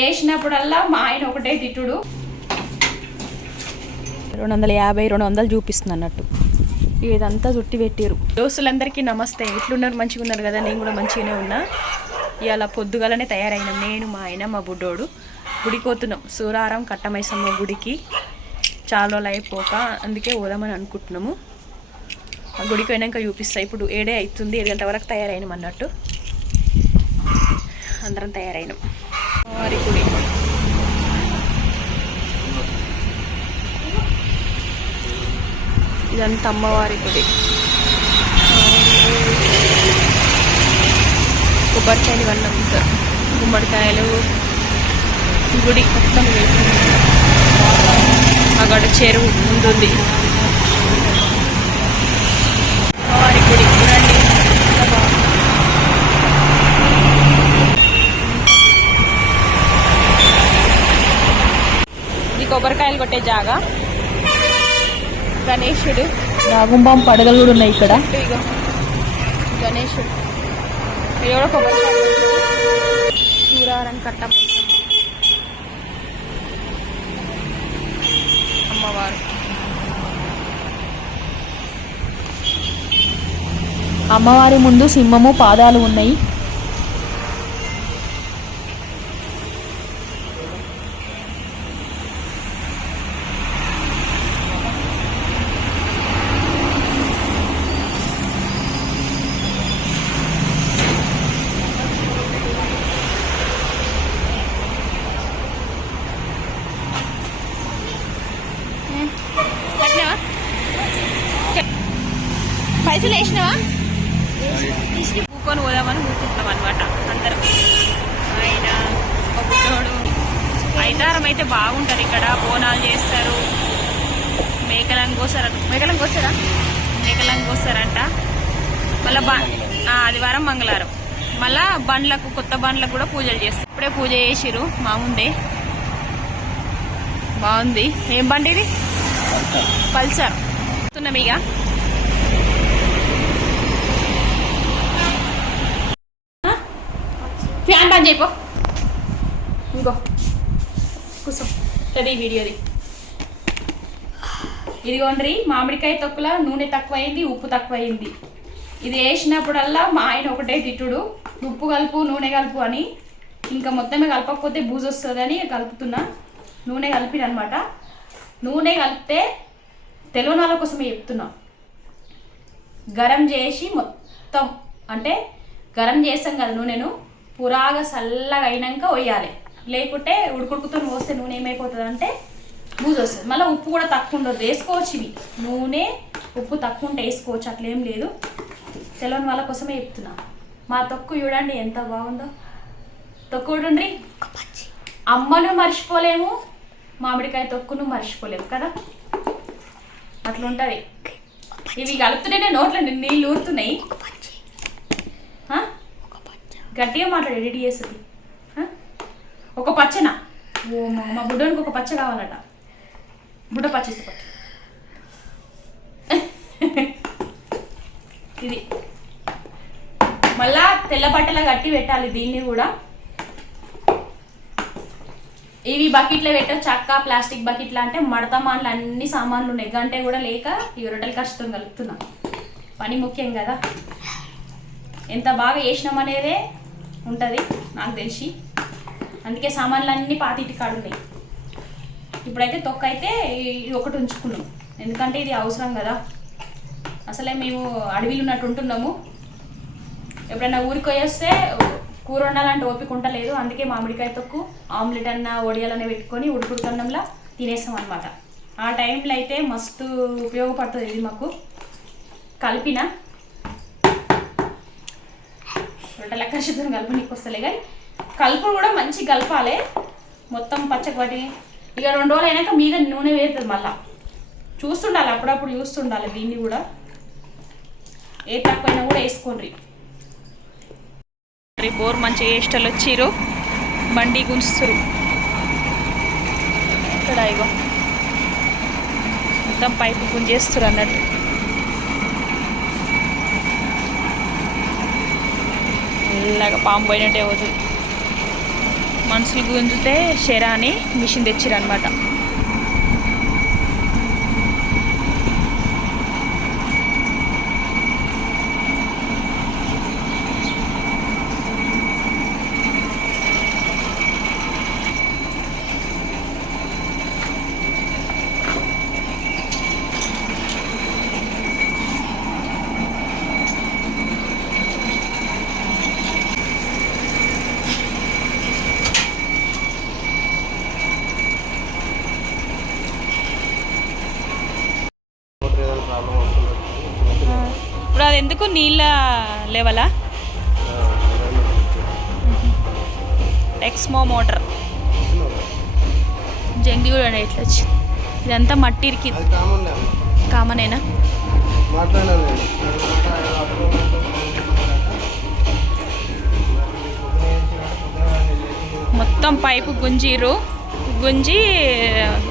వేసినప్పుడల్లా మా ఆయన ఒకటే తిట్టుడు. రెండు వందల యాభై రెండు వందలు చూపిస్తుంది అన్నట్టు. ఇదంతా చుట్టి పెట్టారు దోస్తులందరికీ నమస్తే. ఎట్లున్నారు? మంచిగా ఉన్నారు కదా? నేను కూడా మంచిగానే ఉన్నా. ఇవాళ పొద్దుగాలనే తయారైనాం. నేను మా ఆయన మా బుడ్డోడు. గుడికి పోతున్నాం సూరారం కట్టమైసమ్మ గుడికి. చాలా రోజులు అయిపోక అందుకే పోదామని అనుకుంటున్నాము. ఆ గుడికి పోయినాక చూపిస్తా. ఇప్పుడు ఏడే అవుతుంది. ఏడు గంటల వరకు తయారైనాం అన్నట్టు. అందరం తయారైనాం. అమ్మవారి గుడి ఇదంతా అమ్మవారి గుడి కొబ్బరికాయలు ఇవన్నీ అమ్ముతారు. గుమ్మడికాయలు గుడి మొత్తం అక్కడ చెరువు ఉంటుంది అమ్మవారి గుడి చూడండి ఎంత బాగుంది. ఇది కొబ్బరికాయలు కొట్టే జాగా. గణేశుడు నాగుంబాం పడగలు కూడా ఉన్నాయి ఇక్కడ. గణేశుడు కూడా కొబ్బరికాయలు కట్ట. అమ్మవారు. అమ్మవారి ముందు సింహము పాదాలు ఉన్నాయి కట్టినావా పైసలు వేసినావా తీసుకు కూకొని పోదామని కూర్చుంటున్నాం అనమాట అందరం ఆయన ఒక బుడ్డోడు ఐదారం అయితే బాగుంటారు ఇక్కడ. బోనాలు చేస్తారు. మేకలను కోసారు. మేకలను కోసారా? మేకలను కోసారంట. మళ్ళీ ఆదివారం మంగళవారం. మళ్ళా బండ్లకు కొత్త బండ్లకు కూడా పూజలు చేస్తారు. ఇప్పుడే పూజ చేసిరు మా ముందే బాగుంది. ఏం బండి ఇది? పల్సర్. వస్తున్నాం ఇక. ఫ్యాన్ బంద్ చేయపో ఇంకో. కూర్చో. అది వీడియోది ఇదిగోండ్రి మామిడికాయ తొక్కుల నూనె తక్కువైంది ఉప్పు తక్కువైంది. ఇది వేసినప్పుడల్లా మా ఆయన ఒకటే తిట్టుడు. ఉప్పు కలుపు నూనె కలుపు అని. ఇంకా మొత్తమే కలపకపోతే బూజు వస్తుందని కలుపుతున్నా. నూనె కలిపినమాట నూనె కలిపితే తెలియని వాళ్ళ కోసమే చెప్తున్నా. గరం చేసి మొత్తం అంటే గరం చేస్తాం కదా నూనెను పురాగా చల్లగా అయినాక వేయాలి లేకుంటే ఉడుకుడుకుతో పోస్తే నూనె ఏమైపోతుంది అంటే బూజు వస్తుంది. మళ్ళీ ఉప్పు కూడా తక్కువ ఉండదు. వేసుకోవచ్చు ఇవి. నూనె ఉప్పు తక్కువ ఉంటే వేసుకోవచ్చు. అట్లేం లేదు. తెలియని వాళ్ళ కోసమే చెప్తున్నా. మా తొక్కు చూడండి ఎంత బాగుందో. తొక్కు చూడండి. అమ్మను మర్చిపోలేము. మామిడికాయ తొక్కును మర్చిపోలేము కదా. అట్లుంటది ఇవి కలుపుతుంటేనే నోట్లో నీళ్ళు ఊరుతున్నాయి? గట్టిగా మాట్లాడు. ఎడిట్ చేస్తుంది? ఒక పచ్చన? ఓ మా బుడ్డోనికి ఒక పచ్చ కావాలట. బుడ్డ పచ్చేసి పచ్చ ఇది. మళ్ళా తెల్ల బట్టల కట్టి పెట్టాలి దీన్ని కూడా. ఇవి బకెట్లో పెట్ట చక్క ప్లాస్టిక్ బకెట్లా అంటే మడత మాటలు అన్ని సామాన్లు ఉన్నాయి. గంటే కూడా లేక ఈ రొట్టెలు కష్టం కలుపుతున్నా పని ముఖ్యం కదా. ఎంత బాగా చేసినాం అనేదే ఉంటుంది నాకు తెలిసి. అందుకే సామాన్లు అన్నీ పాతిటి కాడున్నాయి. ఇప్పుడైతే తొక్క అయితే ఇది ఒకటి ఉంచుకున్నాం. ఎందుకంటే ఇది అవసరం కదా. అసలే మేము అడవిలో ఉన్నట్టు ఉంటున్నాము. ఎప్పుడైనా ఊరికి పోయేస్తే కూర వండాలంటే ఓపిక ఉండలేదు. అందుకే మామిడికాయ తొక్కు ఆమ్లెట్ అన్న వడియాలన్న పెట్టుకొని ఉడుకుడుకన్నంలా తినేస్తాం అనమాట ఆ టైంలో అయితే మస్తు ఉపయోగపడుతుంది ఇది మాకు. కలిపిన. రొట్టెల కషితం కలుపు నీకు వస్తలే కానీ కలుపు కూడా మంచి కలపాలి. మొత్తం పచ్చకి పట్టి ఇక రెండు రోజులు అయినాక మీద నూనె వేస్తుంది మళ్ళా. చూస్తుండాలి అప్పుడప్పుడు చూస్తుండాలి దీన్ని కూడా. ఏ తక్కువైనా కూడా వేసుకోండి బోర్ మంచిగా వేస్టలు వచ్చిర్రు. బండి గుంచుతురు ఇక్కడ ఇగో. మొత్తం పైపు గుంజేస్తురు అన్నట్టు. మెల్లగా పాము పోయినట్టే పోతుంది. మనుషులు గుంజితే షెరా అని మిషన్ తెచ్చిరనమాట మోటార్ ఏదైనా ప్రాబ్లం వస్తుంది ఇప్పుడు అది ఎందుకు నీళ్ళ లెవెలా? ఎక్స్మో మోటార్ జంగి కూడా ఎట్లా వచ్చింది ఇదంతా మట్టి ఇరికి అది కామన్ లే అమ్మ. కామనేనా? మొత్తం పైపు గుంజీరు. గుంజి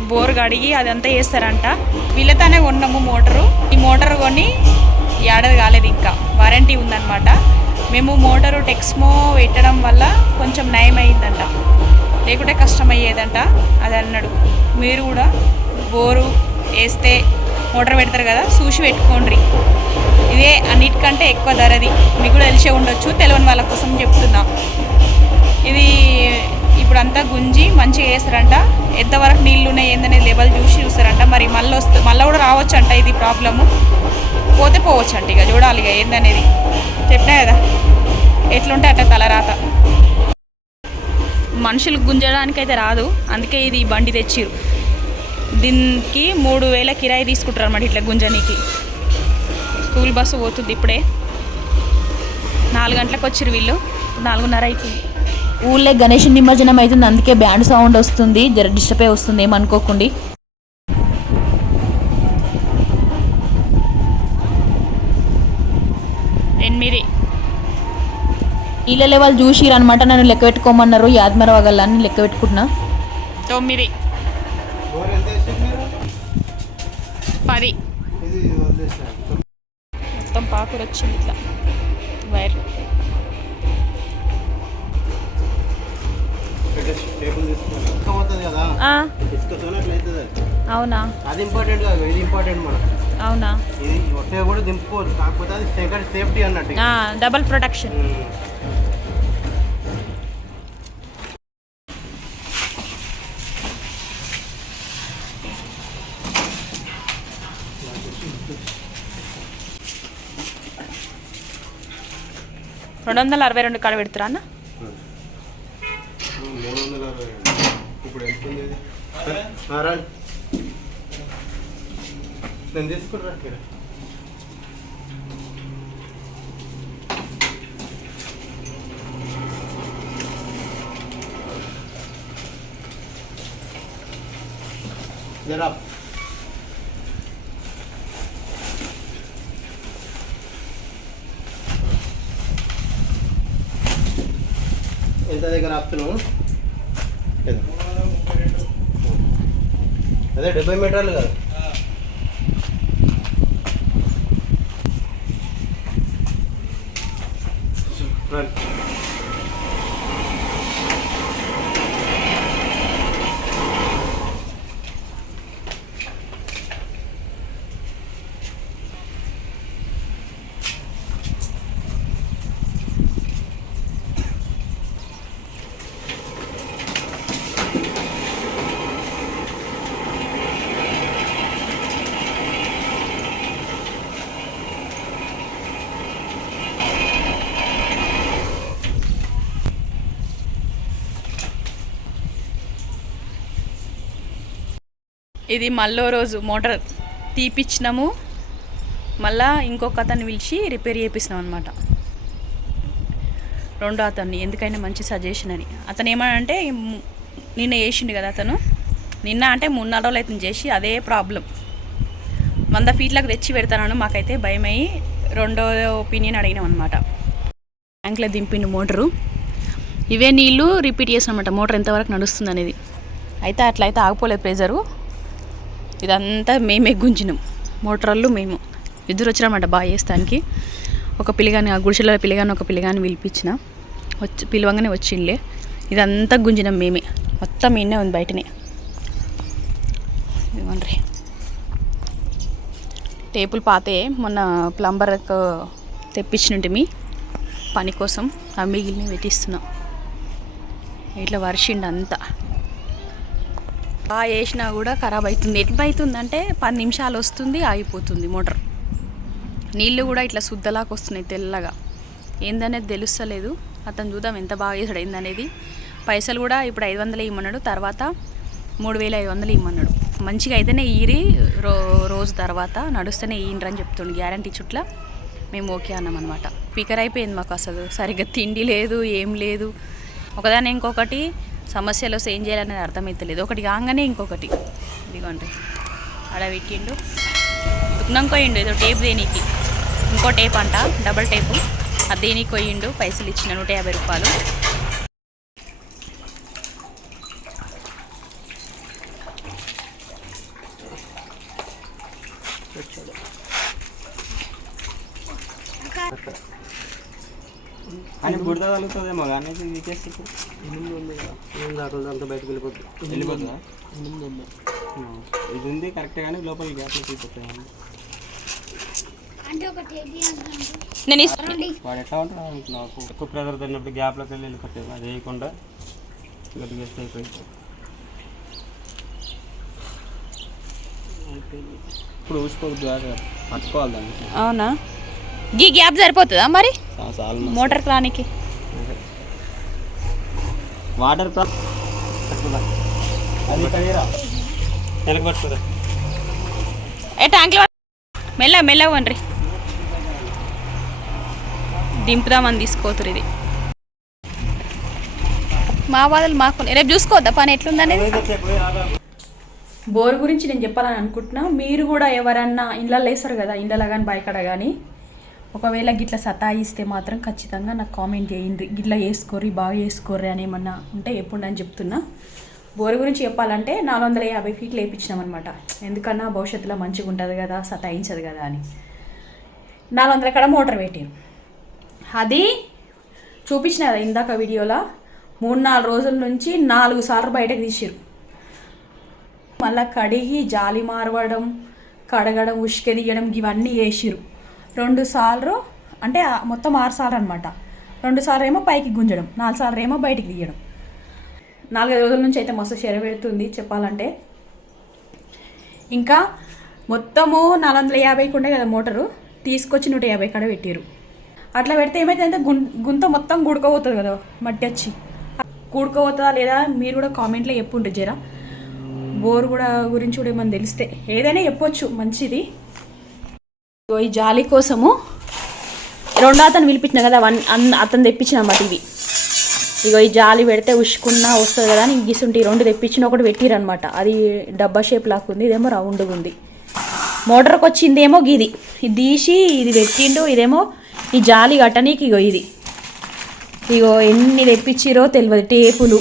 బోర్ కడిగి అదంతా వేస్తారంట. వీళ్ళతోనే కొన్నాము మోటరు. ఈ మోటార్ కొని ఏడాది కాలేదు ఇంకా. వారంటీ ఉందన్నమాట. మేము మోటారు టెక్స్మో పెట్టడం వల్ల కొంచెం నయం అయిందంట లేకుంటే కష్టం అయ్యేదంట అది అన్నాడు. మీరు కూడా బోరు వేస్తే మోటార్ పెడతారు కదా చూసి పెట్టుకోండి ఇదే అన్నిటికంటే ఎక్కువ ధరది. మీకు కూడా తెలిసే ఉండొచ్చు తెలియని వాళ్ళ కోసం చెప్తున్నా. ఇది ఇప్పుడు అంతా గుంజి మంచిగా వేస్తారంట ఎంతవరకు నీళ్ళు ఉన్నాయి ఏందనేది లెవెల్ చూసి చూస్తారంట. మరి మళ్ళీ వస్తే మళ్ళీ కూడా రావచ్చు అంట ఇది ప్రాబ్లము పోతే పోవచ్చు అంట ఇక చూడాలి ఇక ఏందనేది. చెప్పినా కదా ఎట్లుంటే అట్లా తలరాత. మనుషులు గుంజడానికి అయితే రాదు అందుకే ఇది బండి తెచ్చిరు దీనికి మూడు వేల కిరాయి తీసుకుంటారు అనమాట ఇట్లా గుంజనీకి. స్కూల్ బస్సు పోతుంది ఇప్పుడే. నాలుగు గంటలకు వచ్చిరు వీళ్ళు నాలుగున్నర అవుతుంది ఊళ్ళో గణేష్ నిమజ్జనం అవుతుంది అందుకే బ్యాండ్ సౌండ్ వస్తుంది జర డిస్టర్బే వస్తుంది ఏమనుకోకండి. నీళ్ళ లెవెల్ చూసిరు అనమాట నన్ను లెక్క పెట్టుకోమన్నారు యాద్మర వగల్లని లెక్క పెట్టుకుంటున్నా. తొమ్మిది. పది. మొత్తం పాకులు వచ్చింది ఇట్లా. వైర్. అవునా? అది ఇంపార్టెంట్ కాదు ఇది ఇంపార్టెంట్ మనకు అవునా? ఇది కూడా దింపుకోవచ్చు కాకపోతే అది సెకండ్ సేఫ్టీ అన్నట్టు. డబల్ ప్రొటెక్షన్ రెండు వందల అరవై రెండు కాడ పెడతారా అన్న? ఉమ్, మూడు వందల అరవై అండి. ఇప్పుడు ఎంత ఉంది ఇది ఆ, రండి నేను తీసుకుంటా ఇక్కడ జరా ఎంత దగ్గర ఆపుతున్నావు? అదే డెబ్బై మీటర్లు కదా రండి. ఇది మళ్ళో రోజు మోటార్ తీపిచ్చినాము. మళ్ళా ఇంకొక అతన్ని పిలిచి రిపేర్ చేపిస్తున్నాం అనమాట రెండో అతన్ని ఎందుకైనా మంచి సజెషన్ అని. అతను ఏమనంటే నిన్న వేసిండు కదా అతను. నిన్న అంటే మూడు నాలుగు రోజులు అయితే చేసి అదే ప్రాబ్లం. వంద ఫీట్లకు తెచ్చి పెడతానని మాకైతే భయమయ్యి రెండో ఒపీనియన్ అడిగినాం అనమాట ట్యాంక్లో దింపిండు మోటరు. ఇవే నీళ్ళు రిపీట్ చేసినమాట మోటార్ ఎంతవరకు నడుస్తుంది అనేది అయితే అట్లయితే ఆగిపోలేదు ప్రెజరు. ఇదంతా మేమే గుంజినాం. మోటార్లు మేము. ఇద్దరు వచ్చినామంట బాగా చేస్తానికి. ఒక పిల్లగాని ఆ గుడిసెలో పిల్లగాని ఒక పిల్లగాని పిలిపించిన. వచ్చి పిలవంగానే వచ్చిండే ఇదంతా గుంజినాం మేమే. మొత్తం ఇన్నే ఉంది బయటనే. ఇదిగోండి టేపులు పాతే మొన్న ప్లంబర్కు తెప్పించినట్టు పని కోసం ఆ మిగిలిన పెట్టిస్తున్నాం. ఇట్లా వర్షిండు అంతా బాగా వేసినా కూడా ఖరాబ్ అవుతుంది. ఎట్లా అవుతుందంటే పది నిమిషాలు వస్తుంది ఆగిపోతుంది మోటార్. నీళ్ళు కూడా ఇట్లా శుద్ధలాగా వస్తున్నాయి తెల్లగా. ఏందనేది తెలుస్తలేదు. అతను చూద్దాం ఎంత బాగా చేసాడు ఏందనేది. పైసలు కూడా ఇప్పుడు ఐదు వందలు ఇమ్మన్నాడు. తర్వాత మూడు వేల ఐదు వందలు ఇమ్మన్నాడు. మంచిగా అయితేనే ఈరి రో రోజు తర్వాత నడుస్తూనే ఈయండ్రు అని చెప్తుండు గ్యారంటీ చుట్ల. మేము ఓకే అన్నాం అనమాట స్పీకర్ అయిపోయింది మాకు అసలు. సరిగ్గా తిండి లేదు ఏం లేదు. ఒకదాని ఇంకొకటి సమస్యలు ఏం చేయాలనేది అర్థమవుతలేదు ఒకటి కాగానే ఇంకొకటి. ఇదిగోండి. ఆడ పెట్టిండు. దుఃఖం పోయిండు ఏదో టేప్ దేనికి? ఇంకో టేప్ అంట డబల్ టేపు. అది దేనికి పోయిండు? పైసలు ఇచ్చిన నూట యాభై రూపాయలు అని బుడద తగులుతుందేమో కానీ వీకేస్తే ఇప్పుడు. ఏం దాటుతుంది అంతా బయటకు వెళ్ళిపోతుంది వెళ్ళిపోతుందా ఆ, ఇది ఉంది కరెక్టే కానీ లోపల గ్యాప్లో తీసిపోతాయి నేను వాడు ఎట్లా ఉంటాడు అనుకున్నావు ఎక్కువ ప్రెజర్ తిన్నప్పుడు గ్యాప్లోకి వెళ్ళి వెళ్ళిపోతాయి. అది వేయకుండా గట్టి వేస్తే అయిపోయింది. ఇప్పుడు ఊసిపోద్దు పట్టుకోవాలి దాన్ని. అవునా? గీ గ్యాప్ సరిపోతుందా మరి? మోటార్ రానికి వాటర్ ఏ ట్యాంక్లో మెల్ల మెల్ల వండ్రి దింపుదామని తీసుకోతురు ఇది. మా బాధలు మాకు రేపు చూసుకోవద్దా? పని ఎట్లుందనేది? బోర్ గురించి నేను చెప్పాలని అనుకుంటున్నా. మీరు కూడా ఎవరన్నా ఇండ్లలో వేస్తారు కదా ఇండ్లలో కానీ బయకడ కానీ ఒకవేళ గిట్ల సతాయిస్తే మాత్రం ఖచ్చితంగా నాకు కామెంట్ చేయండి. గిట్ల వేసుకోర్రి బాగా వేసుకోర్రి అని ఏమన్నా ఉంటే ఎప్పుడు అని చెప్తున్నా. బోర్ గురించి చెప్పాలంటే నాలుగు వందల యాభై ఫీట్లు వేయించినాం అనమాట ఎందుకన్నా భవిష్యత్తులో మంచిగా ఉంటుంది కదా సతాయించదు కదా అని. నాలుగు వందల కాడ మోటార్ పెట్టారు. అది చూపించిన కదా ఇందాక వీడియోలో. మూడు నాలుగు రోజుల నుంచి నాలుగు సార్లు బయటకు తీసారు మళ్ళీ కడిగి జాలి మారవడం కడగడం ఉష్క తీయడం ఇవన్నీ చేసిరు రెండు సార్లు అంటే మొత్తం ఆరు సార్లు అనమాట రెండు సార్లు ఏమో పైకి గుంజడం నాలుగు సార్లు ఏమో బయటికి తీయడం. నాలుగైదు రోజుల నుంచి అయితే మస్తు చెర పెడుతుంది చెప్పాలంటే. ఇంకా మొత్తము నాలుగు వందల యాభైకి ఉండే కదా మోటారు తీసుకొచ్చి నూట యాభై కాడ పెట్టారు అట్లా పెడితే ఏమైతుందంటే గుం గుంత మొత్తం గుడుకోపోతుంది కదా మట్టి వచ్చి. కూడుకోపోతుందా లేదా మీరు కూడా కామెంట్లో చెప్పుండ్రు జరా. బోర్ కూడా గురించి కూడా ఏమైనా తెలిస్తే ఏదైనా చెప్పొచ్చు మంచిది. ఈ జాలి కోసము రెండో అతను పిలిపించిన కదా వన్ అతను తెప్పించిన అన్నమాట ఇవి. ఇగో ఈ జాలి పెడితే ఉష్కున్నా వస్తుంది కదా అని గీసుంటి రెండు తెప్పించిన ఒకటి పెట్టిరనమాట అది డబ్బా షేప్ లాగా ఉంది ఇదేమో రౌండ్గా ఉంది. మోటార్కి వచ్చిందేమో గిది. ఇది తీసి ఇది పెట్టిండు ఇదేమో ఈ జాలి కట్టనీకి ఇగో ఇది. ఇగో ఎన్ని తెప్పించిరో తెలియదు టేపులు.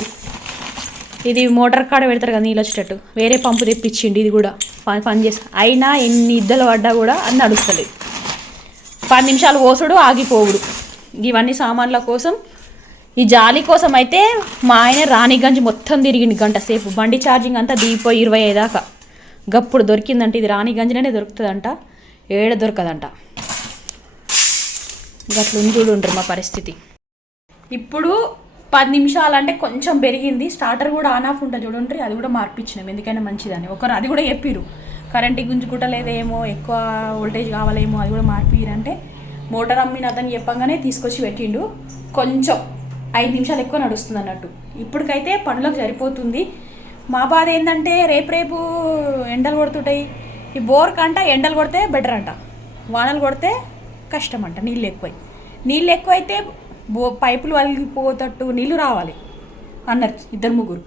ఇది మోటార్ కాడ పెడతారు కదా నీళ్ళు వచ్చేటట్టు. వేరే పంపు తెప్పించిండు ఇది కూడా. పని పని చేసి అయినా ఎన్ని ఇద్దలు పడ్డా కూడా అది నడుస్తలేదు పది నిమిషాలు పోసుడు ఆగిపోవుడు. ఇవన్నీ సామాన్ల కోసం ఈ జాలి కోసం అయితే మా ఆయన రాణిగంజ్ మొత్తం తిరిగింది గంట సేపు. బండి ఛార్జింగ్ అంతా దిగిపోయి ఇరవై ఐదాకా గప్పుడు దొరికిందంట ఇది రాణిగంజ్లోనే దొరుకుతుందంట. ఏడ దొరకదంట. గట్లు చూడుండ్రు మా పరిస్థితి. ఇప్పుడు పది నిమిషాలు అంటే కొంచెం పెరిగింది. స్టార్టర్ కూడా ఆన్ ఆఫ్ ఉంటుంది చూడండి అది కూడా మార్పించినాం ఎందుకైనా మంచిదని. ఒకరు అది కూడా చెప్పిరు కరెంట్ గుంజుకుంటలేదేమో ఎక్కువ వోల్టేజ్ కావాలేమో అది కూడా మార్పిరంటే మోటార్ అమ్మిన అతను చెప్పంగానే తీసుకొచ్చి పెట్టిండు. కొంచెం ఐదు నిమిషాలు ఎక్కువ నడుస్తుంది అన్నట్టు. ఇప్పటికైతే పనులకు సరిపోతుంది. మా బాధ ఏంటంటే రేపు రేపు ఎండలు కొడుతుంటాయి. ఈ బోర్ కంట ఎండలు కొడితే బెటర్ అంట. వానలు కొడితే కష్టం అంట నీళ్ళు ఎక్కువై. నీళ్ళు ఎక్కువైతే బో పైపులు వలిగిపోతట్టు నీళ్ళు రావాలి. అన్నారు ఇద్దరు ముగ్గురు.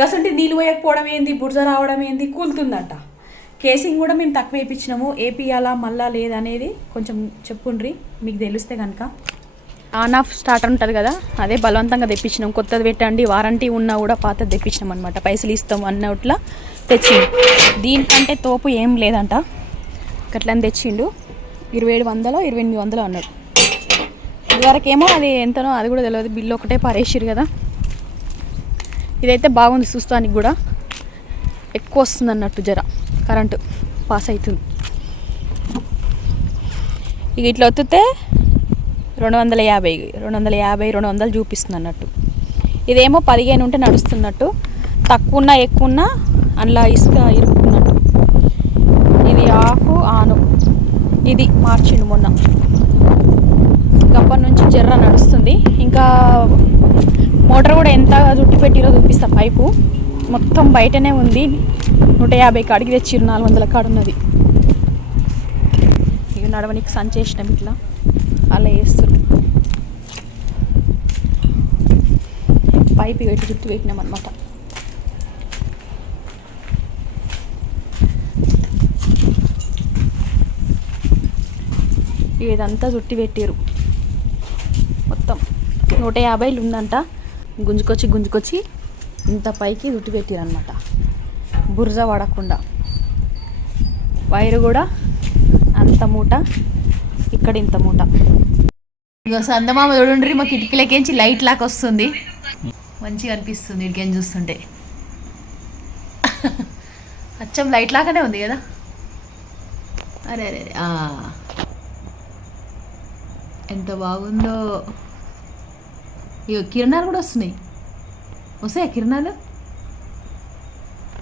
కసంటి నీళ్ళు పోయకపోవడం ఏంది? బురద రావడం ఏంది? కూలుతుందంట. కేసింగ్ కూడా మేము తక్కువ వేయించినాము. ఏపీయాలా మళ్ళా లేదనేది కొంచెం చెప్పుండ్రి. మీకు తెలిస్తే కనుక ఆన్ ఆఫ్ స్టార్టర్ ఉంటుంది కదా? అదే బలవంతంగా తెప్పించినాం. కొత్తది పెట్టండి. వారంటీ ఉన్నా కూడా పాతది తెప్పించినాం అనమాట పైసలు ఇస్తాం అన్నట్ల తెచ్చిండు. దీనికంటే తోపు ఏం లేదంట. అట్లని తెచ్చిండు. ఇరవై ఏడు వందలో ఇరవై ఎనిమిది వందలు అన్నాడు ఇదివరకేమో అది ఎంతనో అది కూడా తెలియదు బిల్లు ఒకటే పారేసిరు కదా. ఇదైతే బాగుంది చూస్తానికి కూడా. ఎక్కువ వస్తుంది అన్నట్టు జర. కరెంటు పాస్ అవుతుంది ఇక ఇట్లా ఒత్తితే రెండు వందల యాభై రెండు వందల యాభై రెండు వందలు చూపిస్తుంది అన్నట్టు ఇదేమో పదిహేను ఉంటే నడుస్తున్నట్టు. తక్కువ ఉన్నా ఎక్కువ ఉన్నా అందులో ఇసుక ఇరుక్కున్నట్టు. ఇది ఆఫ్ ఆను. ఇది మార్చిండు మొన్న. అప్పటి నుంచి జర్ర నడుస్తుంది. ఇంకా మోటార్ కూడా ఎంత చుట్టి పెట్టిరో చూపిస్తా పైపు. మొత్తం బయటనే ఉంది. నూట యాభై కాడికి తెచ్చిరు నాలుగు వందల కాడు ఉన్నది. ఇక నడవనికి సంచేసినాం ఇట్లా. అలా వేస్తుంది పైపు పెట్టి ఇటు చుట్టి పెట్టినాం అనమాట ఇదంతా చుట్టి పెట్టారు నూట యాభైలు ఉందంట గుంజుకొచ్చి గుంజుకొచ్చి ఇంత పైకి రుట్టి పెట్టారు అనమాట బురజ పడకుండా వైరు కూడా అంత మూట ఇక్కడ ఇంత మూట. ఇక సందమామ చూడండి మా కిటికీలకేంచి లైట్ లాగా వస్తుంది మంచిగా అనిపిస్తుంది ఇటుకేం చూస్తుంటే. అచ్చం లైట్ లాగానే ఉంది కదా? అరే అరే ఎంత బాగుందో. ఇక కిరణాలు కూడా వస్తున్నాయి. వస్తాయా కిరణాలు?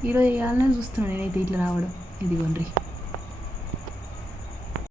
ఈరోజు వేయాలనే చూస్తున్నాను నేనైతే ఇట్లా రావడం. ఇదిగోండ్రి.